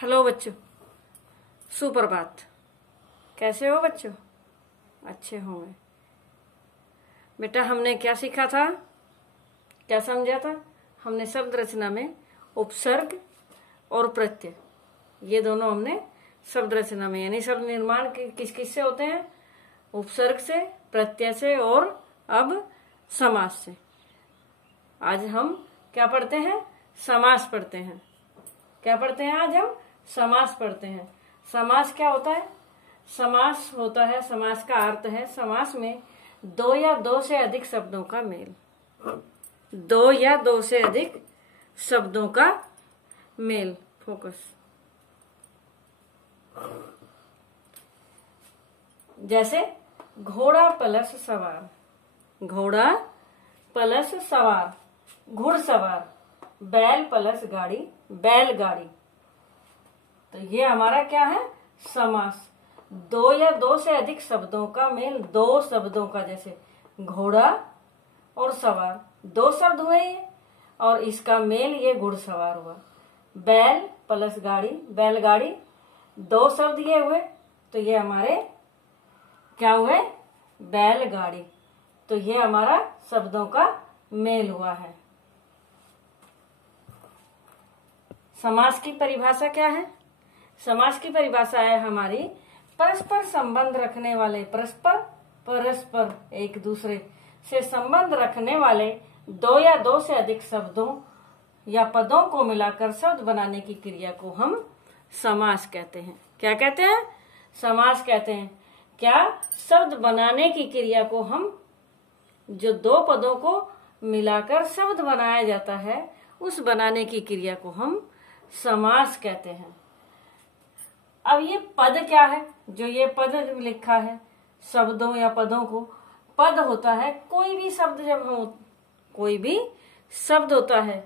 Hello बच्चों, सुप्रभात। कैसे हो बच्चों? अच्छे होंगे। बेटा, हमने क्या सीखा था, क्या समझा था? हमने शब्द रचना में उपसर्ग और प्रत्यय, ये दोनों हमने शब्द रचना में, यानी शब्द निर्माण किस किस से होते हैं? उपसर्ग से, प्रत्यय से और अब समास से। आज हम क्या पढ़ते हैं? समास पढ़ते हैं। क्या पढ़ते हैं आज हम? समास पढ़ते हैं। समास क्या होता है? समास होता है, समास का अर्थ है समास में दो या दो से अधिक शब्दों का मेल। दो या दो से अधिक शब्दों का मेल। फोकस। जैसे घोड़ा प्लस सवार, घोड़ा प्लस सवार, घुड़सवार। बैल प्लस गाड़ी, बैलगाड़ी। तो ये हमारा क्या है? समास। दो या दो से अधिक शब्दों का मेल, दो शब्दों का, जैसे घोड़ा और सवार, दो शब्द हुए ये, और इसका मेल ये घुड़सवार हुआ। बैल प्लस गाड़ी, बैलगाड़ी, दो शब्द ये हुए, तो ये हमारे क्या हुए? बैलगाड़ी। तो ये हमारा शब्दों का मेल हुआ है। समास की परिभाषा क्या है? समास की परिभाषा है हमारी परस्पर संबंध रखने वाले, परस्पर एक दूसरे से संबंध रखने वाले दो या दो से अधिक शब्दों या पदों को मिलाकर शब्द बनाने की क्रिया को हम समास कहते हैं। क्या कहते हैं? समास कहते हैं। क्या? शब्द बनाने की क्रिया को हम, जो दो पदों को मिलाकर शब्द बनाया जाता है, उस बनाने की क्रिया को हम समास कहते हैं। अब ये पद क्या है? जो ये पद लिखा है, शब्दों या पदों को, पद होता है कोई भी शब्द, जब हम, कोई भी शब्द होता है,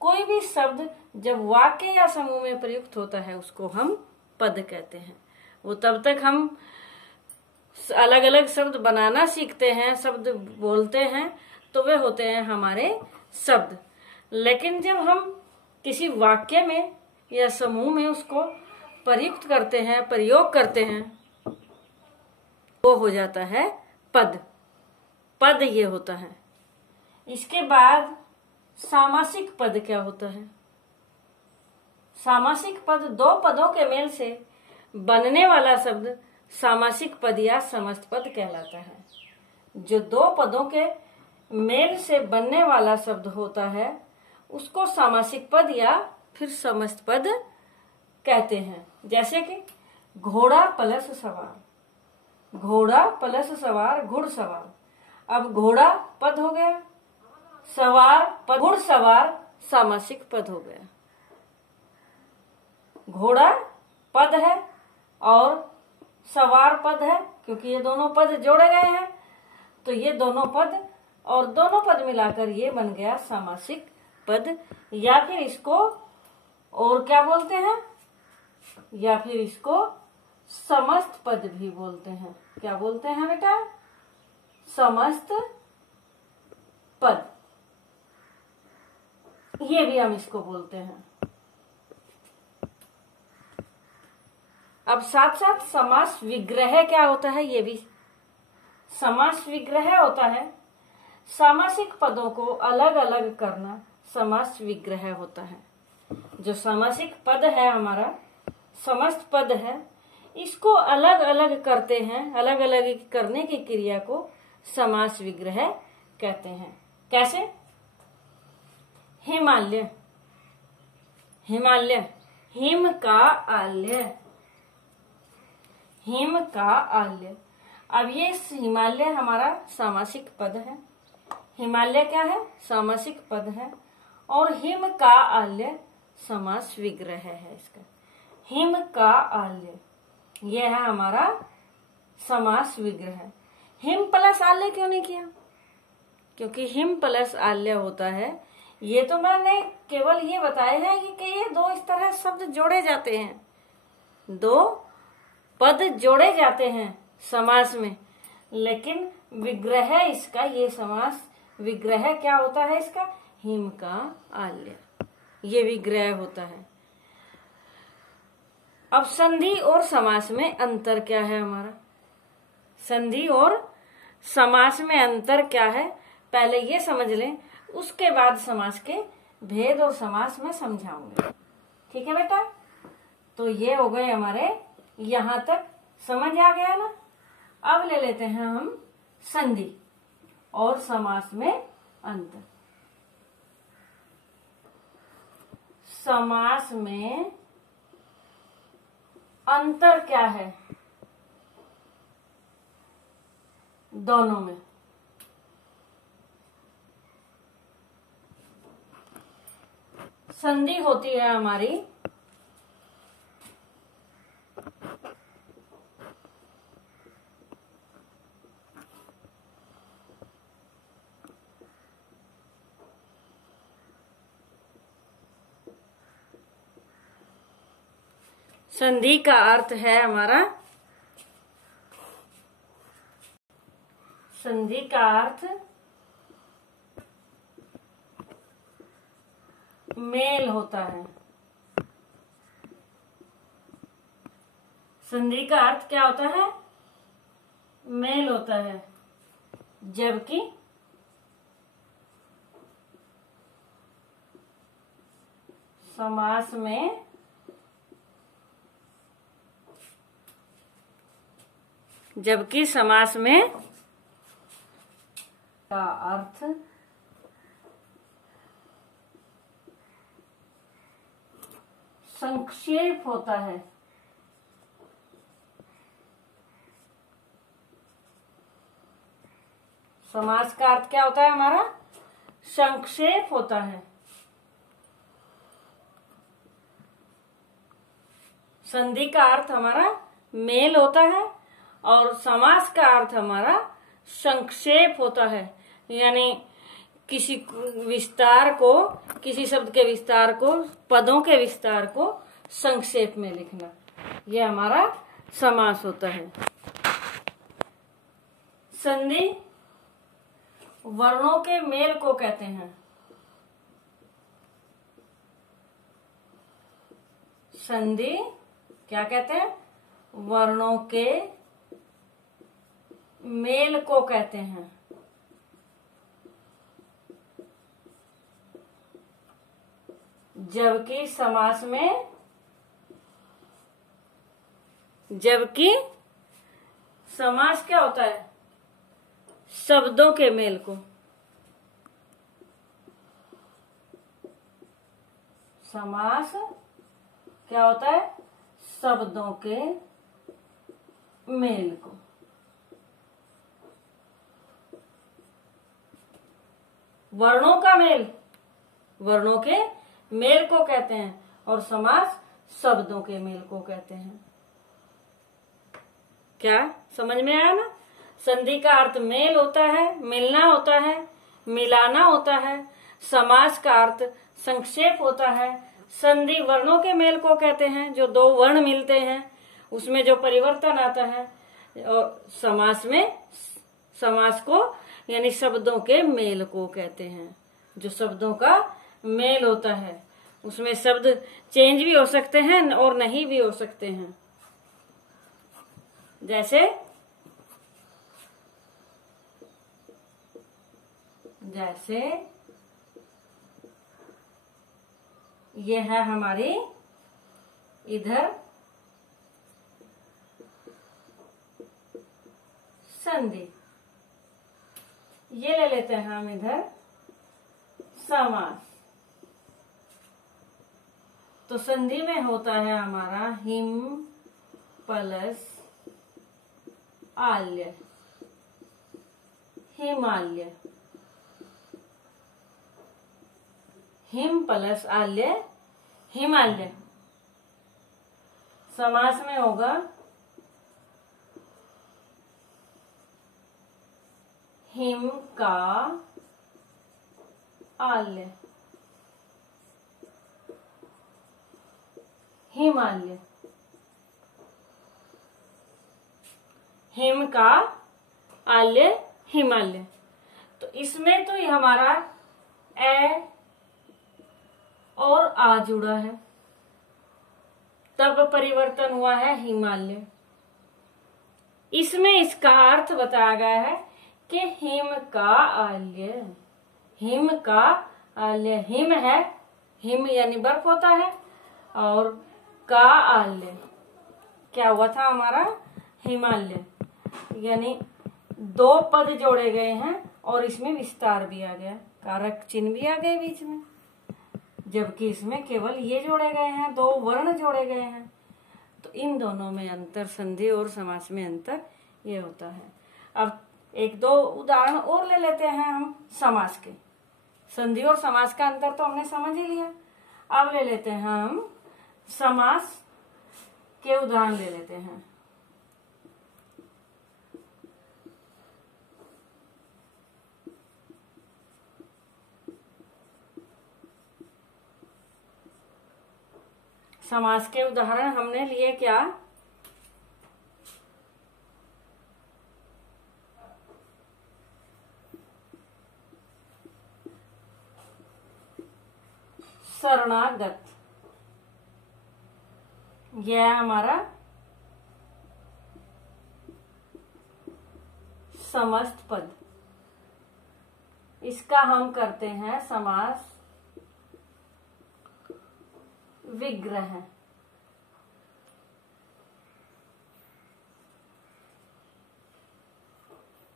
कोई भी शब्द जब वाक्य या समूह में प्रयुक्त होता है, उसको हम पद कहते हैं। वो तब तक हम अलग अलग शब्द बनाना सीखते हैं, शब्द बोलते हैं, तो वे होते हैं हमारे शब्द। लेकिन जब हम किसी वाक्य में या समूह में उसको प्रयुक्त करते हैं, प्रयोग करते हैं, वो हो जाता है पद। पद ये होता है। इसके बाद सामासिक पद क्या होता है? सामासिक पद दो पदों के मेल से बनने वाला शब्द सामासिक पद या समस्त पद कहलाता है। जो दो पदों के मेल से बनने वाला शब्द होता है, उसको सामासिक पद या फिर समस्त पद कहते हैं। जैसे कि घोड़ा प्लस सवार, घोड़ा प्लस सवार, घुड़सवार। अब घोड़ा पद हो गया, सवार पद, घुड़सवार सामासिक पद हो गया। घोड़ा पद है और सवार पद है, क्योंकि ये दोनों पद जोड़े गए हैं, तो ये दोनों पद और दोनों पद मिलाकर ये बन गया सामासिक पद। या फिर इसको और क्या बोलते हैं? या फिर इसको समस्त पद भी बोलते हैं। क्या बोलते हैं बेटा? समस्त पद, ये भी हम इसको बोलते हैं। अब साथ साथ समास विग्रह क्या होता है, ये भी। समास विग्रह होता है सामासिक पदों को अलग अलग करना, समास विग्रह होता है। जो सामासिक पद है हमारा, समस्त पद है, इसको अलग अलग करते हैं, अलग अलग करने की क्रिया को समास विग्रह कहते हैं। कैसे? हिमालय, हिमालय, हिम का आल्य, हिम का आल्य। अब ये हिमालय हमारा सामासिक पद है। हिमालय क्या है? सामासिक पद है। और हिम का आल्य समास विग्रह है इसका। हिम का आल्य, यह है हमारा समास विग्रह। हिम प्लस आल्य क्यों नहीं किया? क्योंकि हिम प्लस आल्य होता है, ये तो मैंने केवल ये बताया है कि ये दो इस तरह शब्द जोड़े जाते हैं, दो पद जोड़े जाते हैं समास में। लेकिन विग्रह इसका, ये समास विग्रह क्या होता है इसका? हिम का आल्य, ये विग्रह होता है। अब संधि और समास में अंतर क्या है हमारा? संधि और समास में अंतर क्या है, पहले ये समझ लें, उसके बाद समास के भेद और समास में समझाऊंगे। ठीक है बेटा? तो ये हो गए हमारे, यहां तक समझ आ गया ना। अब ले लेते हैं हम संधि और समास में अंतर। समास में अंतर क्या है दोनों में? संधि होती है हमारी संधि का अर्थ है हमारा, संधि का अर्थ मेल होता है। संधि का अर्थ क्या होता है? मेल होता है। जबकि समास में का अर्थ संक्षेप होता है। समास का अर्थ क्या होता है हमारा? संक्षेप होता है। संधि का अर्थ हमारा मेल होता है और समास का अर्थ हमारा संक्षेप होता है, यानी किसी विस्तार को, किसी शब्द के विस्तार को, पदों के विस्तार को संक्षेप में लिखना, यह हमारा समास होता है। संधि वर्णों के मेल को कहते हैं। संधि क्या कहते हैं? वर्णों के मेल को कहते हैं। जबकि समास में, जबकि समास क्या होता है? शब्दों के मेल को। समास क्या होता है? शब्दों के मेल को। वर्णों का मेल वर्णों के मेल को कहते हैं और समास शब्दों के मेल को कहते हैं। क्या समझ में आया ना? संधि का अर्थ मेल होता है, मिलना होता है, मिलाना होता है। समास का अर्थ संक्षेप होता है। संधि वर्णों के मेल को कहते हैं, जो दो वर्ण मिलते हैं उसमें जो परिवर्तन आता है। और समास में, समास को यानी शब्दों के मेल को कहते हैं। जो शब्दों का मेल होता है उसमें शब्द चेंज भी हो सकते हैं और नहीं भी हो सकते हैं। जैसे ये है हमारी इधर संधि, ये ले लेते हैं हम इधर समास। तो संधि में होता है हमारा हिम प्लस आल्य, हिमालय। हिम प्लस आल्य, हिमालय। समास में होगा हिम का आल्य, हिमालय। हिम का आल्य, हिमालय। तो इसमें तो हमारा ए और आ जुड़ा है, तब परिवर्तन हुआ है हिमालय। इसमें इसका अर्थ बताया गया है कि हिम का आल्य, हिम का आल्य, हिम है, हिम यानी बर्फ होता है, और का आल्य क्या हुआ था हमारा, हिमालय। यानी दो पद जोड़े गए हैं और इसमें विस्तार भी आ गया, कारक चिन्ह भी आ गए बीच में, जबकि इसमें केवल ये जोड़े गए हैं, दो वर्ण जोड़े गए हैं। तो इन दोनों में अंतर, संधि और समास में अंतर ये होता है। अब एक दो उदाहरण और ले लेते हैं हम समास के। संधि और समास का अंतर तो हमने समझ ही लिया। अब ले लेते हैं हम समास के उदाहरण ले लेते हैं। समास के उदाहरण हमने लिए क्या, शरणागत, यह है हमारा समस्त पद। इसका हम करते हैं समास विग्रह।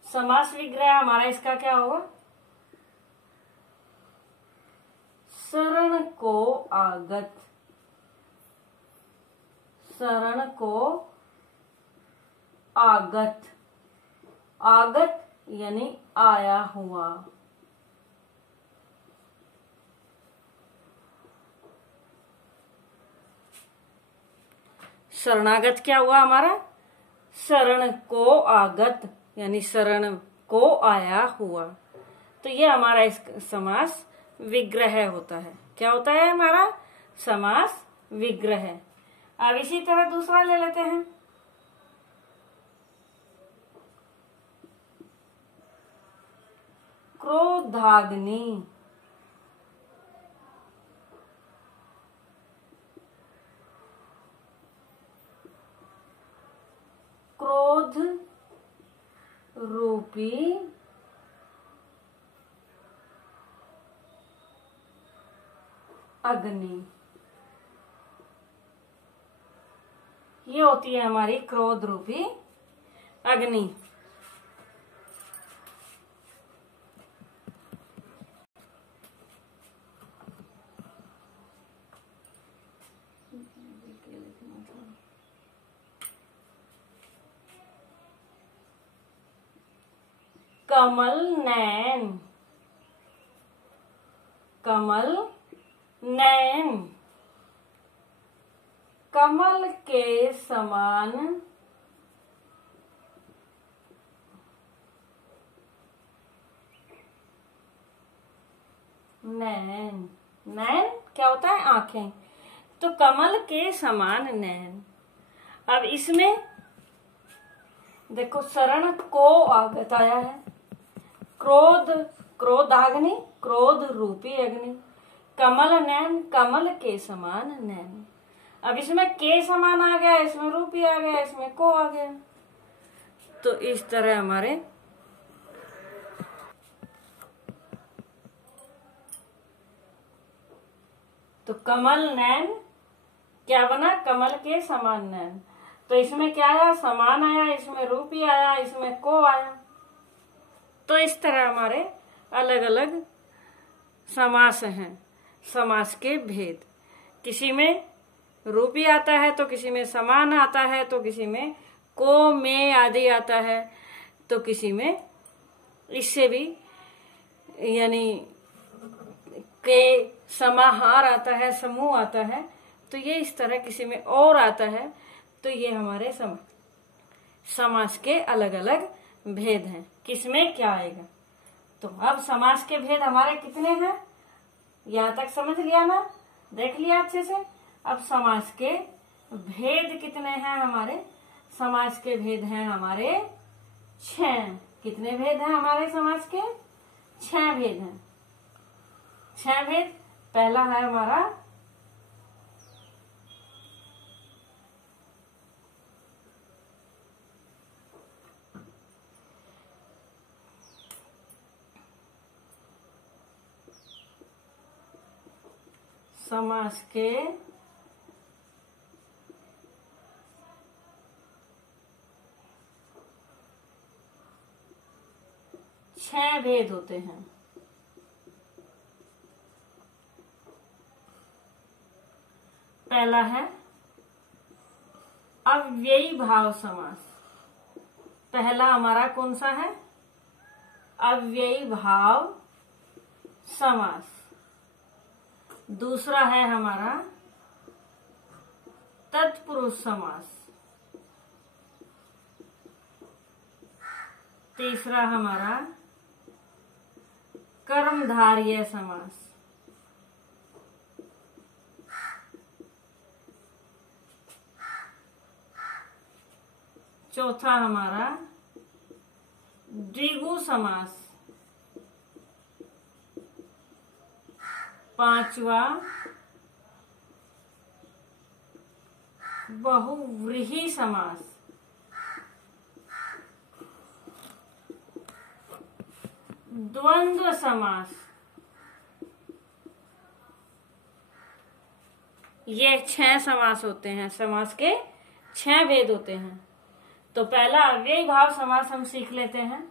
समास विग्रह हमारा इसका क्या होगा, शरण को आगत, शरण को आगत, आगत यानी आया हुआ। शरणागत क्या हुआ हमारा, शरण को आगत यानी शरण को आया हुआ। तो ये हमारा इस समास विग्रह होता है। क्या होता है हमारा, समास विग्रह। अब इसी तरह दूसरा ले लेते हैं, क्रोधाग्नि। क्रोध रूपी अग्नि, ये होती है हमारी क्रोध रूपी अग्नि। कमल नैन, कमल नैन, कमल के समान नैन, नैन क्या होता है, आंखें। तो कमल के समान नैन। अब इसमें देखो शरण को आगत आया है, क्रोध, क्रोधाग्नि, क्रोध रूपी अग्नि, कमल नैन, कमल के समान नैन। अब इसमें के समान आ गया, इसमें रूपी आ गया, इसमें को आ गया। तो इस तरह हमारे तो कमल नैन क्या बना, कमल के समान नैन। तो इसमें क्या आया, समान आया, इसमें रूपी आया, इसमें को आया। तो इस तरह हमारे अलग अलग समास हैं। समास के भेद, किसी में रूपी आता है तो किसी में समान आता है, तो किसी में को, में आदि आता है, तो किसी में इससे भी यानी के समाहार आता है, समूह आता है। तो ये इस तरह किसी में और आता है। तो ये हमारे समास के अलग अलग भेद हैं, किसमें क्या आएगा। तो अब समास के भेद हमारे कितने हैं, यहां तक समझ लिया ना, देख लिया अच्छे से। अब समास के भेद कितने हैं हमारे, समास के भेद हैं हमारे 6। कितने भेद हैं हमारे समास के, 6 भेद हैं। 6 भेद, पहला है हमारा समास के छह भेद होते हैं। पहला है अव्ययी भाव समास। पहला हमारा कौन सा है? अव्ययी भाव समास। दूसरा है हमारा तत्पुरुष समास। तीसरा हमारा कर्मधारय समास। चौथा हमारा द्विगु समास। पांचवा बहुव्रीहि समास। द्वंद्व समास। ये छह समास होते हैं। समास के छह भेद होते हैं। तो पहला अव्ययी भाव समास हम सीख लेते हैं।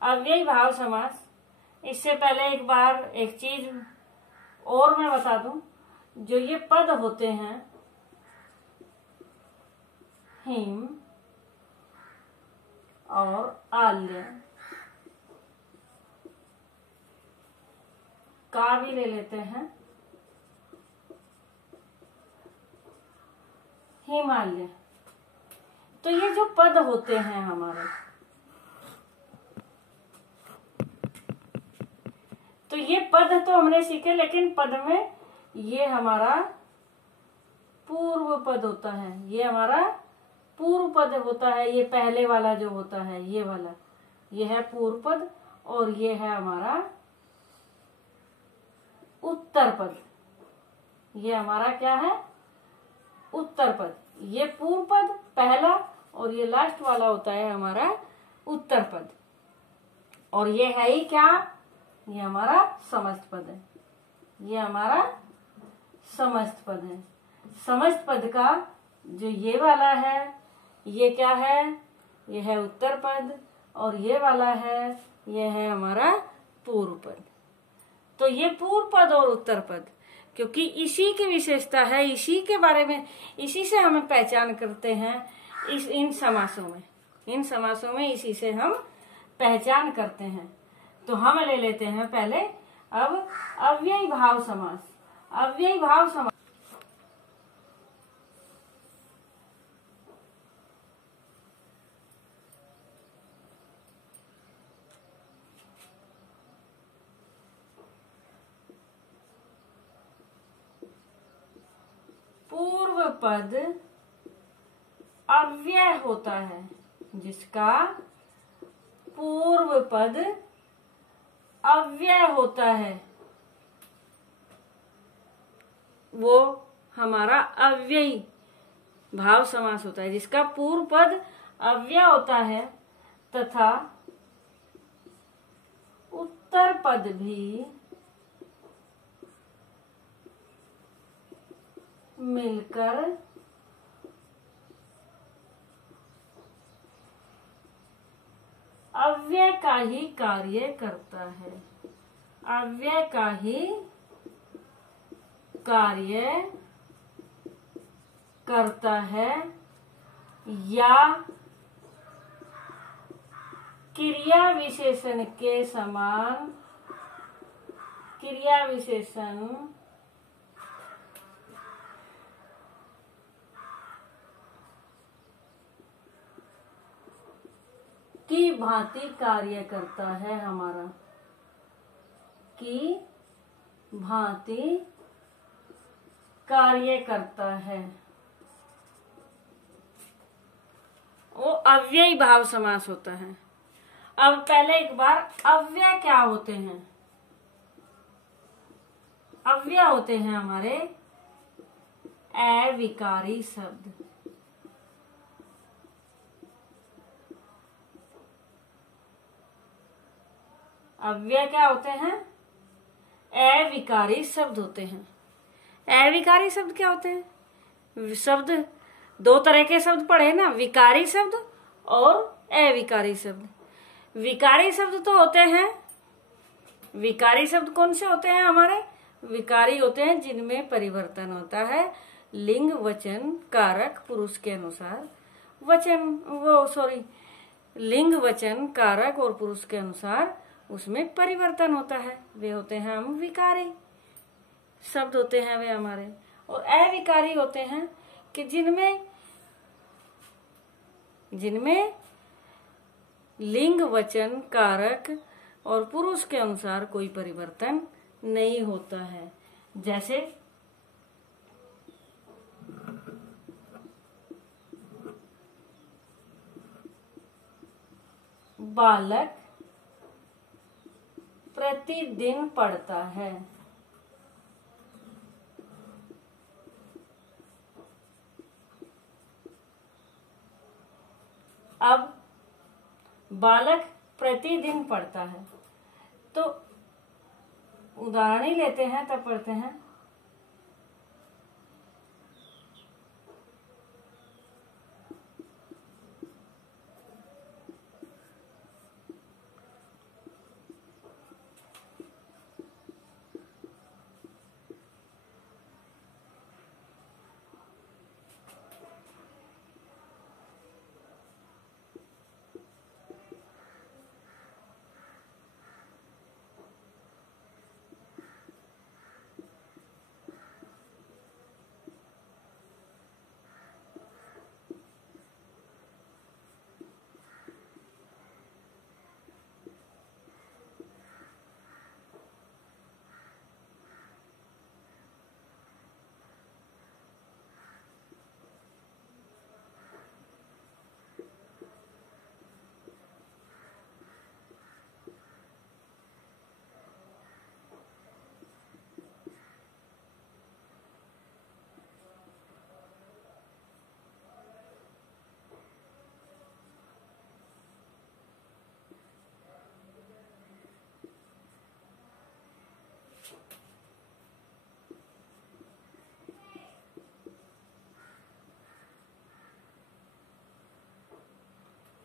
अव्ययी भाव समास, इससे पहले एक बार एक चीज और मैं बता दूं, जो ये पद होते हैं हिम और आल्य का भी ले लेते हैं, हिमालय। तो ये जो पद होते हैं हमारे, तो ये पद तो हमने सीखे, लेकिन पद में ये हमारा पूर्व पद होता है। ये हमारा पूर्व पद होता है। ये पहले वाला जो होता है, ये वाला, ये है पूर्व पद और ये है हमारा उत्तर पद। ये हमारा क्या है? उत्तर पद। ये पूर्व पद पहला और ये लास्ट वाला होता है हमारा उत्तर पद। और ये है ही क्या? ये हमारा समस्त पद है। ये हमारा समस्त पद है। समस्त पद का जो ये वाला है, ये क्या है? ये है उत्तर पद और ये वाला है, ये है हमारा पूर्व पद। तो ये पूर्व पद और उत्तर पद, क्योंकि इसी की विशेषता है, इसी के बारे में, इसी से हमें पहचान करते हैं। इन समासों में इसी से हम पहचान करते हैं। तो हम ले लेते हैं पहले अब अव्ययी भाव समास। अव्ययी भाव समास पूर्व पद अव्यय होता है, जिसका पूर्व पद अव्यय होता है वो हमारा अव्ययी भाव समास होता है। जिसका पूर्व पद अव्यय होता है तथा उत्तर पद भी मिलकर अव्यय का ही कार्य करता है। अव्यय का ही कार्य करता है या क्रिया विशेषण के समान क्रिया विशेषण की भांति कार्य करता है। हमारा की भांति कार्य करता है, वो अव्ययी भाव समास होता है। अब पहले एक बार अव्यय क्या होते हैं? अव्यय होते हैं हमारे अविकारी शब्द। अव्यय क्या होते हैं? अविकारी शब्द होते हैं। अविकारी शब्द क्या होते हैं? शब्द दो तरह के शब्द पढ़े ना, विकारी शब्द और अविकारी शब्द। विकारी शब्द तो होते हैं, विकारी शब्द कौन से होते हैं हमारे? विकारी होते हैं जिनमें परिवर्तन होता है लिंग, वचन, कारक, पुरुष के अनुसार। लिंग, वचन, कारक और पुरुष के अनुसार उसमें परिवर्तन होता है, वे होते हैं हम विकारी शब्द होते हैं वे हमारे। और अविकारी होते हैं कि जिनमें लिंग, वचन, कारक और पुरुष के अनुसार कोई परिवर्तन नहीं होता है। जैसे बालक प्रतिदिन पढ़ता है। अब बालक प्रतिदिन पढ़ता है, तो उदाहरण ही लेते हैं, तब पढ़ते हैं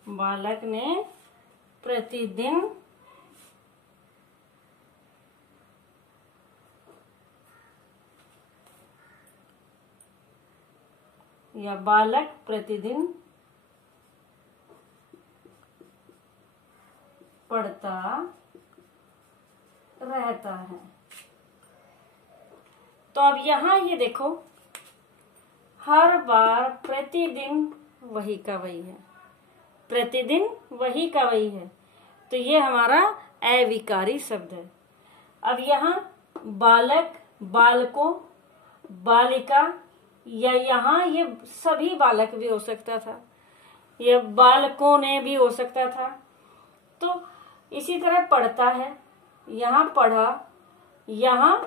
बालक ने प्रतिदिन या बालक प्रतिदिन पढ़ता रहता है। तो अब यहाँ ये देखो, हर बार प्रतिदिन वही का वही है, प्रतिदिन वही का वही है, तो ये हमारा अविकारी शब्द है। अब यहाँ बालक, बालकों, बालिका, या यहाँ ये सभी बालक भी हो सकता था, ये बालकों ने भी हो सकता था। तो इसी तरह पढ़ता है, यहाँ पढ़ा, यहाँ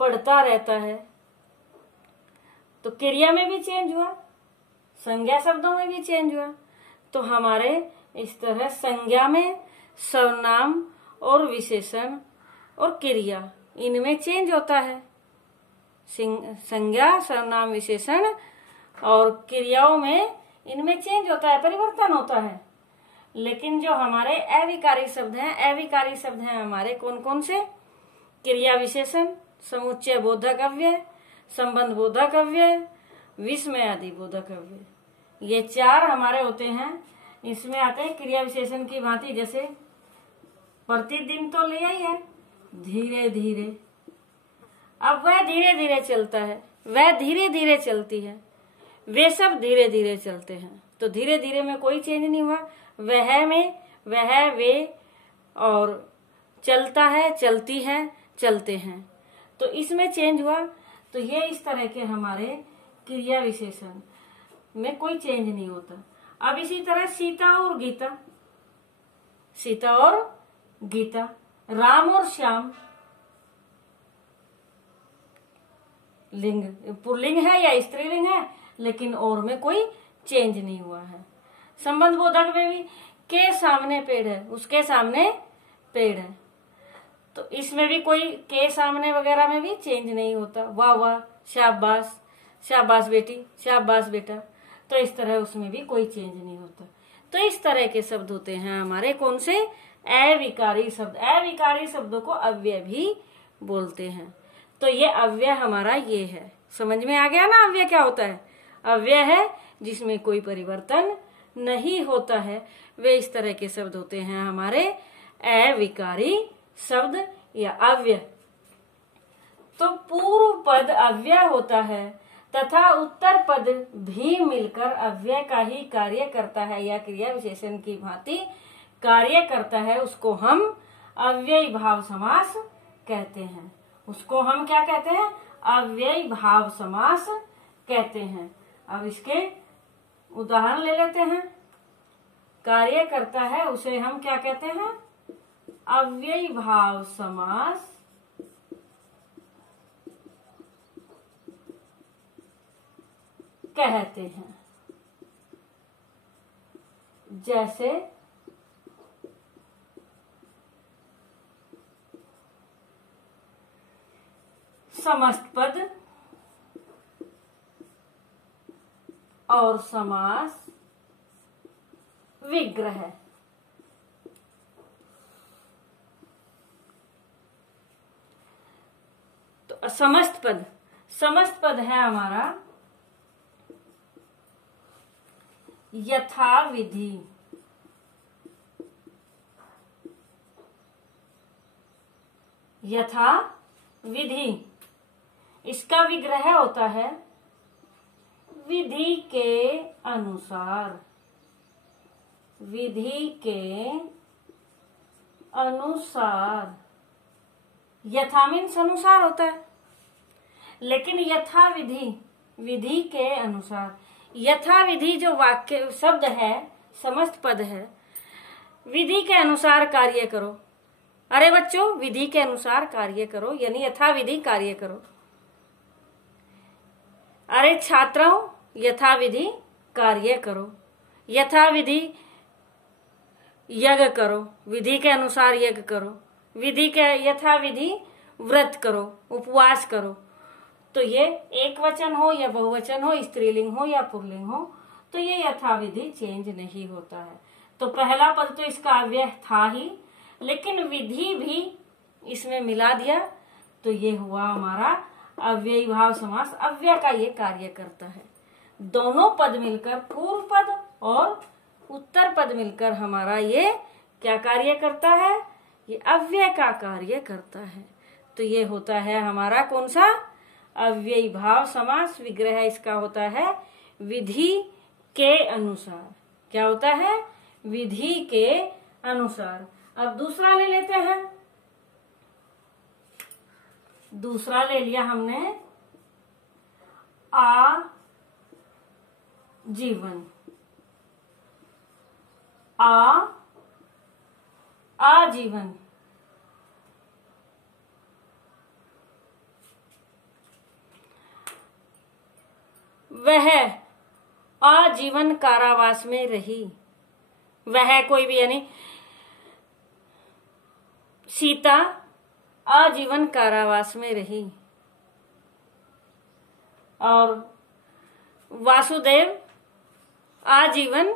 पढ़ता रहता है, तो क्रिया में भी चेंज हुआ, संज्ञा शब्दों में भी चेंज हुआ। तो हमारे इस तरह संज्ञा में सर्वनाम और विशेषण और क्रिया, इनमें चेंज होता है। संज्ञा, सर्वनाम, विशेषण और क्रियाओं में इनमें चेंज होता है, परिवर्तन होता है। लेकिन जो हमारे अविकारी शब्द हैं, अविकारी शब्द हैं हमारे कौन कौन से? क्रिया विशेषण, समुच्चय बोधक अव्यय, संबंध बोधक अव्यय, विस्मय आदि बोधक अव्यय, ये चार हमारे होते हैं। इसमें आते हैं क्रिया विशेषण की भांति, जैसे प्रतिदिन तो लिया ही है, धीरे धीरे, अब वह धीरे धीरे चलता है, वह धीरे धीरे चलती है, वे सब धीरे धीरे चलते हैं। तो धीरे धीरे में कोई चेंज नहीं हुआ, वह में वह, वे और चलता है, चलती है, चलते हैं, तो इसमें चेंज हुआ। तो ये इस तरह के हमारे क्रिया विशेषण में कोई चेंज नहीं होता। अब इसी तरह सीता और गीता, सीता और गीता, राम और श्याम, लिंग पुल्लिंग है या स्त्रीलिंग है, लेकिन और में कोई चेंज नहीं हुआ है। संबंध बोधक में भी के सामने पेड़ है, उसके सामने पेड़ है, तो इसमें भी कोई के सामने वगैरह में भी चेंज नहीं होता। वाह वाह शाबाश, शाबाश बेटी, शाबाश बेटा। तो इस तरह उसमें भी कोई चेंज नहीं होता। तो इस तरह के शब्द होते हैं हमारे कौन से, अविकारी शब्द। अविकारी शब्दों को अव्यय भी बोलते हैं। तो ये अव्यय हमारा ये है, समझ में आ गया ना अव्यय क्या होता है। अव्यय है जिसमें कोई परिवर्तन नहीं होता है, वे इस तरह के शब्द होते हैं हमारे अविकारी शब्द या अव्यय। तो पूर्व पद अव्यय होता है तथा उत्तर पद भी मिलकर अव्यय का ही कार्य करता है या क्रिया विशेषण की भांति कार्य करता है, उसको हम अव्ययी भाव समास कहते हैं। उसको हम क्या कहते हैं, अव्ययी भाव समास कहते हैं। अब इसके उदाहरण ले लेते हैं। कार्य करता है उसे हम क्या कहते हैं, अव्ययी भाव समास कहते हैं। जैसे समस्त पद और समास विग्रह। तो समस्त पद है हमारा यथा विधि, यथा विधि। इसका विग्रह होता है विधि के अनुसार, विधि के अनुसार। यथा मीन्स अनुसार होता है, लेकिन यथा विधि, विधि के अनुसार। यथा विधि जो वाक्य शब्द है, समस्त पद है, विधि के अनुसार कार्य करो। अरे बच्चों, विधि के अनुसार कार्य करो यानी यथा विधि कार्य करो। अरे छात्रों, यथा विधि कार्य करो, यथा विधि यज्ञ करो, विधि के अनुसार यज्ञ करो, विधि के यथा विधि व्रत करो, उपवास करो। तो ये एक वचन हो या बहुवचन हो, स्त्रीलिंग हो या पुल्लिंग हो, तो ये यथाविधि चेंज नहीं होता है। तो पहला पद तो इसका अव्यय था ही, लेकिन विधि भी इसमें मिला दिया तो ये हुआ हमारा अव्ययी भाव समास। अव्यय का ये कार्य करता है। दोनों पद मिलकर, पूर्व पद और उत्तर पद मिलकर हमारा ये क्या कार्य करता है, ये अव्यय का कार्य करता है। तो ये होता है हमारा कौन सा, अव्ययी भाव समास। विग्रह इसका होता है विधि के अनुसार। क्या होता है, विधि के अनुसार। अब दूसरा ले लेते हैं। दूसरा ले लिया हमने आजीवन। आजीवन वह आजीवन कारावास में रही। वह कोई भी यानी सीता आजीवन कारावास में रही और वासुदेव आजीवन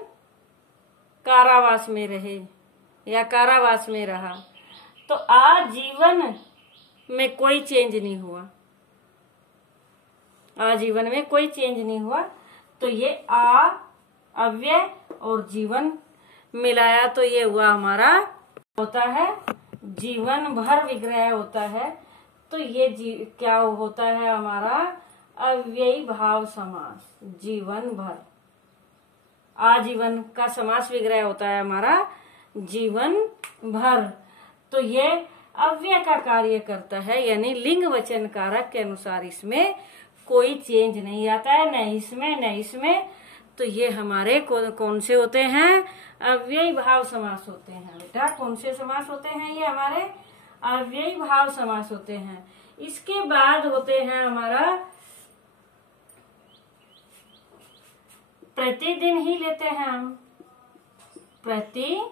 कारावास में रहे या कारावास में रहा। तो आजीवन में कोई चेंज नहीं हुआ, आजीवन में कोई चेंज नहीं हुआ। तो ये आ अव्यय और जीवन मिलाया तो ये हुआ हमारा होता है जीवन भर विग्रह होता है। तो ये क्या होता है हमारा अव्ययी भाव समास। जीवन भर, आजीवन का समास विग्रह होता है हमारा जीवन भर। तो ये अव्यय का कार्य करता है यानी लिंग वचन कारक के अनुसार इसमें कोई चेंज नहीं आता है, न इसमें न इसमें। तो ये हमारे कौन से होते हैं, अव्ययी भाव समास होते हैं। बेटा कौन से समास होते हैं, ये हमारे अव्ययी भाव समास होते हैं। इसके बाद होते हैं हमारा प्रतिदिन ही लेते हैं हम, प्रतिदिन।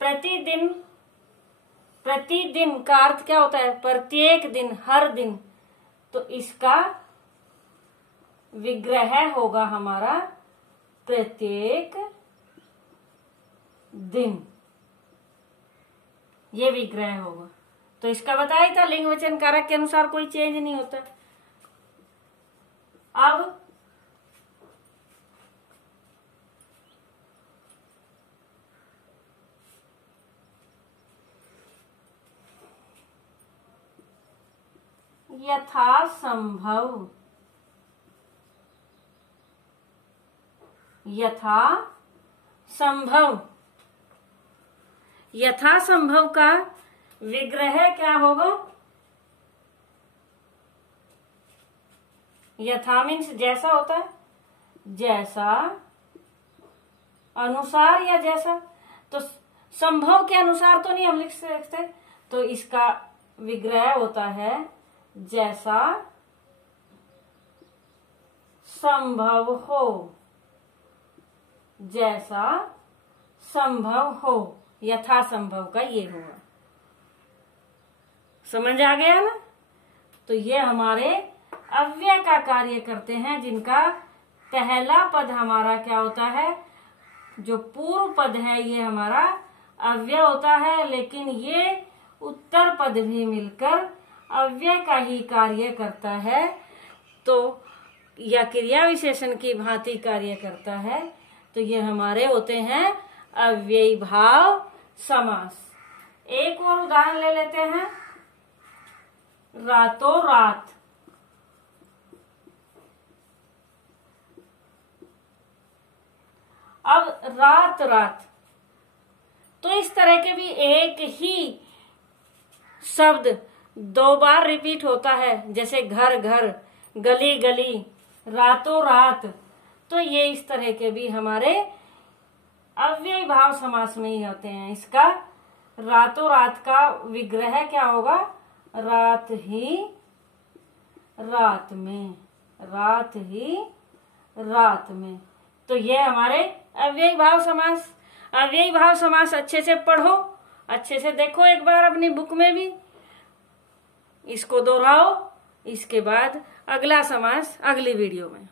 प्रतिदिन प्रतिदिन का अर्थ क्या होता है? प्रत्येक दिन, हर दिन। तो इसका विग्रह होगा हमारा प्रत्येक दिन, ये विग्रह होगा। तो इसका बताया था लिंग वचन कारक के अनुसार कोई चेंज नहीं होता। अब यथासंभव, यथासंभव, यथासंभव का विग्रह क्या होगा? यथा मीन्स जैसा होता है, जैसा, अनुसार या जैसा। तो संभव के अनुसार तो नहीं हम लिख सकते, तो इसका विग्रह होता है जैसा संभव हो, जैसा संभव हो, यथासंभव का ये होगा। समझ आ गया ना? तो ये हमारे अव्यय का कार्य करते हैं, जिनका पहला पद हमारा क्या होता है? जो पूर्व पद है ये हमारा अव्यय होता है, लेकिन ये उत्तर पद भी मिलकर अव्यय का ही कार्य करता है। तो या क्रिया विशेषण की भांति कार्य करता है। तो ये हमारे होते हैं अव्ययी भाव समास। एक और उदाहरण ले लेते हैं, रातों रात। अब रात रात, तो इस तरह के भी एक ही शब्द दो बार रिपीट होता है, जैसे घर घर, गली गली, रातों रात। तो ये इस तरह के भी हमारे अव्ययी भाव समास में ही होते हैं। इसका रातों रात का विग्रह क्या होगा? रात ही रात में, रात ही रात में। तो ये हमारे अव्ययी भाव समास। अव्ययी भाव समास अच्छे से पढ़ो, अच्छे से देखो एक बार अपनी बुक में भी, इसको दोहराओ। इसके बाद अगला समास अगली वीडियो में।